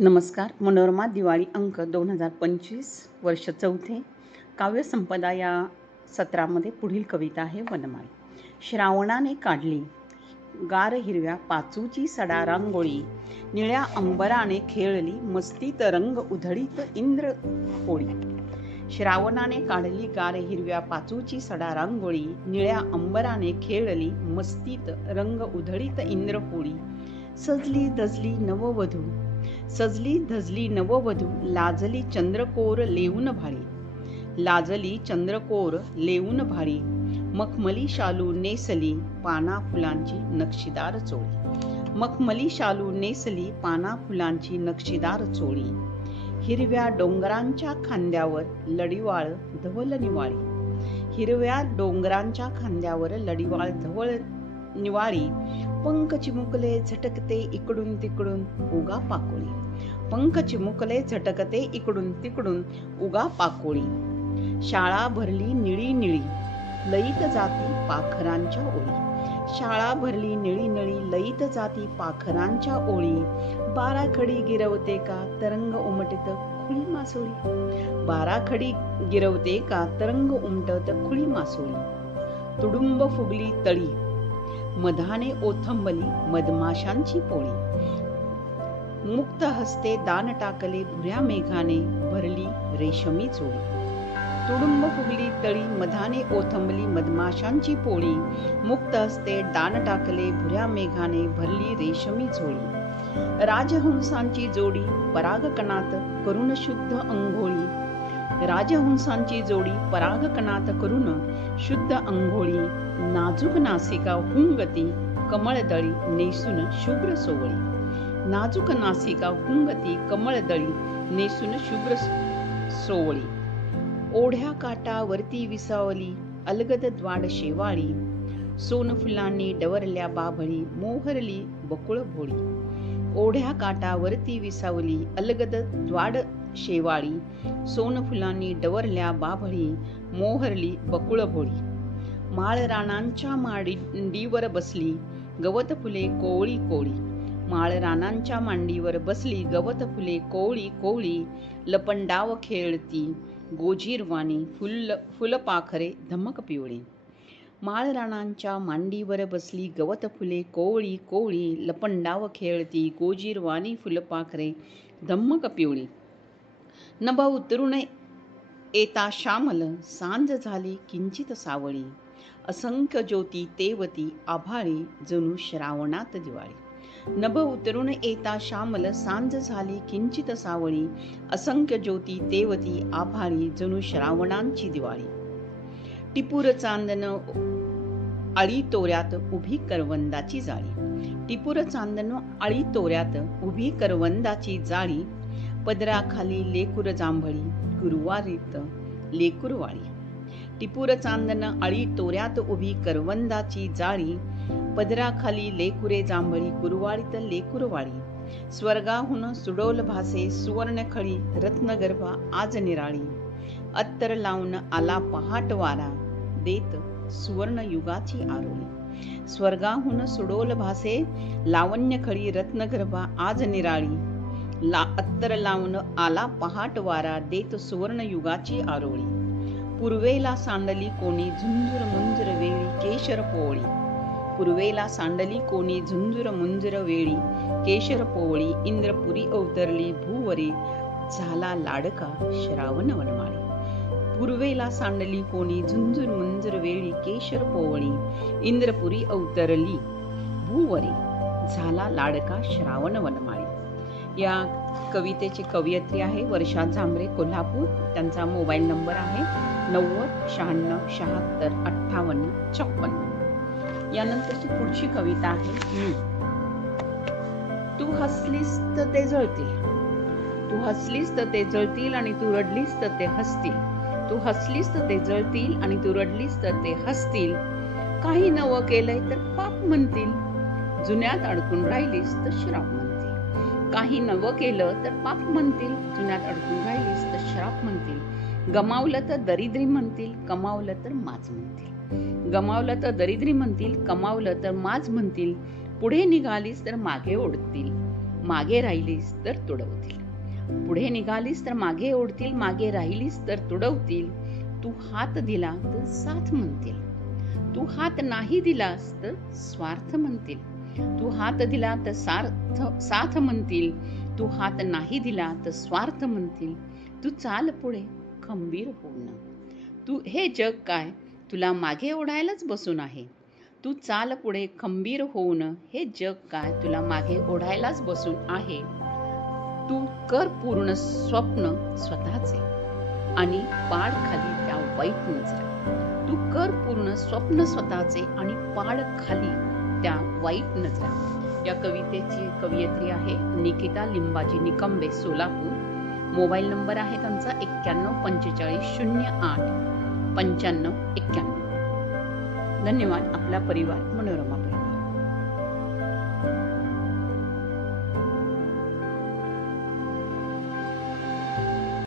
नमस्कार. मनोरमा दिवाळी अंक दोन हजार पंचवीस वर्ष चौथे. काव्यसंपदा या सत्रामध्ये पुढील कविता आहे वनमाळी. श्रावणाने काढली. गार हिरव्या पाचूची सडा रांगोळी. निळ्या अंबराने खेळली. मस्तीत रंग उधळीत इंद्र होळी श्रावणाने काढली गार हिरव्या पाचूची सडा रांगोळी. निळ्या अंबराने खेळली. मस्तीत रंग उधळीत इंद्र होळी सजली दजली नववधू. सजली धजली नववधू लाजली चंद्रकोर लेऊन भाळी लाजली चंद्रकोर लेऊन भाळी मखमली शालू नेसली पाना फुलांची नक्षीदार चोळी. मखमली शालू नेसली पाना फुलांची नक्षीदार चोळी. हिरव्या डोंगरांच्या खांद्यावर लडिवाळ धवल निवाळी. हिरव्या डोंगरांच्या खांद्यावर लडिवाळ धवळ निवाळी पंख चिमुकले झटकते इकडून तिकडून उगा पाकोळी. पंख चिमुकले झटकते इकडून तिकडून उगा पाकोळी. शाळा भरली निळी निळी लईत जाती पाखरांच्या ओळी. शाळा भरली निळी निळी लईत जाती पाखरांच्या ओळी. बारा खडी गिरवते का तरंग उमटत खुळी मासोळी. बारा खडी गिरवते का तरंग उमटत खुळी मासोळी. तुडुंब फुगली तळी मधाने ओथंबली मधमाशांची पोळी. मुक्त हस्ते दान टाकले भुऱ्या मेघाने भरली रेशमी चोळी. तुडुंब फुगली तळी मधाने ओथंबली मधमाशांची पोळी. मुक्त हस्ते दान टाकले भुऱ्या मेघाने भरली रेशमी झोळी राजहंसांची जोडी परागकणात करुण शुद्ध अंघोळी. राजहंसांची जोडी परागकणात करून शुद्ध अंघोळी नाजूक नासिका हुंगती कमळदळी नेसून शुभ्र सोवळी. नाजूक नासिका हुंगती कमळदळी नेसून शुभ्र सोवळी. ओढ्या काटावरती विसावली अलगद द्वाड शेवाळी. सोनफुलांनी डवरल्या बाभळी मोहरली बकुळ भोळी ओढ्या काटावरती विसावली. अलगद द्वाड शेवाळी. सोनफुलांनी डवरल्या बाभळी मोहरली बकुळ भोळी. माळ रानांच्या मांडीवर बसली गवत फुले कोवळी कोळी माळ रानांच्या मांडीवर बसली गवत फुले कोवळी कोवळी. लपंडाव खेळती गोजीरवाणी फुल फुलपाखरे धमक पिवळी. माळरानांच्या मांडीवर बसली गवत फुले कोवळी कोवळी लपंडाव खेळती गोजीरवाणी फुलपाखरे धम्मक पिवळी. नभ उतरून येता श्यामल सांज झाली किंचित सावळी. असंख्य ज्योती तेवती आभाळी जणू श्रावणात दिवाळी. नभ उतरून येता श्यामल सांज झाली किंचित सावळी. असंख्य ज्योती तेवती आभाळी जणू श्रावणांची दिवाळी. टिपूर चांदन आळी तोऱ्यात उभी करवंदाची जाळी. टिपूर चांदन आळी तोऱ्यात उभी करवंदाची जाळी. पदराखाली लेकुर जांभळी गुरुवारीत लेकुरवाळी टिपूर चांदन आळी तोऱ्यात उभी करवंदाची जाळी. पदराखाली लेकुरे जांभळी गुरुवाळीत लेकुरवाळी स्वर्गाहून सुडोल भासे सुवर्णखळी रत्नगर्भा आज निराळी. अत्तर लावून आला पहाट वारा देत सुवर्ण युगाची आरोळी. स्वर्गाहून सुडोल भासे लावण्य खळी रत्नगर्भा आज निराळी. ला अत्तर लावून आला पहाट वारा देत सुवर्ण युगाची आरोळी. पूर्वेला सांडली कोणी झुंजुर मुंजुर वेळी केशर पोळी. पूर्वेला सांडली कोणी झुंजुर मुंजुर वेळी केशर पोवळी इंद्रपुरी अवतरली भूवरी झाला लाडका श्रावण वनमाळी. पूर्वेला सांडली कोणी झुंजुर मुंजुर वेळी केशर पोवळी इंद्रपुरी अवतरली भूवरी झाला लाडका श्रावण वनमाळी या कवितेची कवयित्री आहे वर्षा झांबरे कोल्हापूर त्यांचा मोबाईल नंबर आहे नव्वद शहाण्णव शहात्तर अठ्ठावन्न छप्पन्न यानंतरची पुढची कविता आहे मी तू हसलीस तर ते जळतील तू हसलीस तर ते जळतील आणि तू रडलीस तर ते हसतील तू हसलीस तर ते जळतील आणि तू रडलीस तर ते हसतील. काही नवं केलंय तर पाप म्हणतील. जुन्यात अडकून राहिलीस तर श्राप म्हणतील. काही नवं केलं तर पाप म्हणतील. जुन्यात अडकून राहिलीस तर श्राप म्हणतील. गमावलं तर दरिद्री म्हणतील. कमावलं तर माज म्हणतील. गमावलं तर दरिद्री म्हणतील. कमावलं तर माज म्हणतील. पुढे निघालीस तर मागे ओढतील. मागे राहिलीस तर तुडवतील. पुढे निघालीस तर मागे ओढतील मागे राहिलीस तर तुडवतील. तू हात दिला तर साथ म्हणतील. तू हात नाही दिलास तर स्वार्थ म्हणतील. तू हात दिला तर सार्थ साथ म्हणतील. तू हात नाही दिला तर स्वार्थ म्हणतील. तू चाल पुढे खंबीर होऊन तू हे जग काय? तुला मागे ओढायलाच बसून आहे. तू चाल पुढे खंबीर होऊन हे जग काय? तुला मागे ओढायलाच बसून आहे. तू कर पूर्ण स्वप्न स्वतःचे आणि पाड खाली त्या वाईट नजरा. तू कर पूर्ण स्वप्न स्वतःचे आणि पाड खाली त्या वाईट नजरा. या कवितेची कवयित्री आहे निकिता लिंबाजी निकंबे सोलापूर. मोबाईल नंबर आहे त्यांचा एक्क्याण्णव पंचेचाळीस शून्य आठ पंच्याण्णव एक्क्याण्णव. धन्यवाद आपला परिवार मनोरमा.